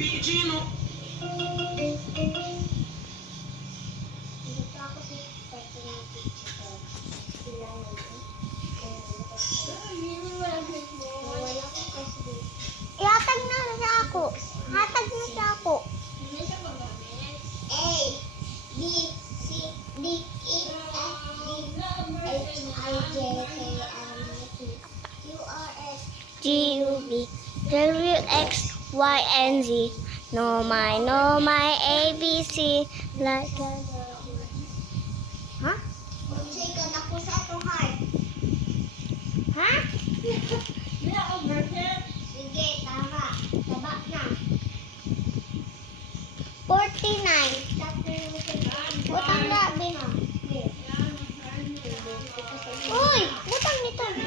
Pidgino. Ihatag na siya ako. Hatag na siya ako. A, B, C, D, E, F, G, H, I, J, K, L, M, N, Q, R, S, T, U, V, W, X, Y, and Z. No my, A, B, C, like a... Ha? Say ka na po sa itong heart. Ha? Sige, tama. Taba na. 49. Butang labi. Uy! Butang nito.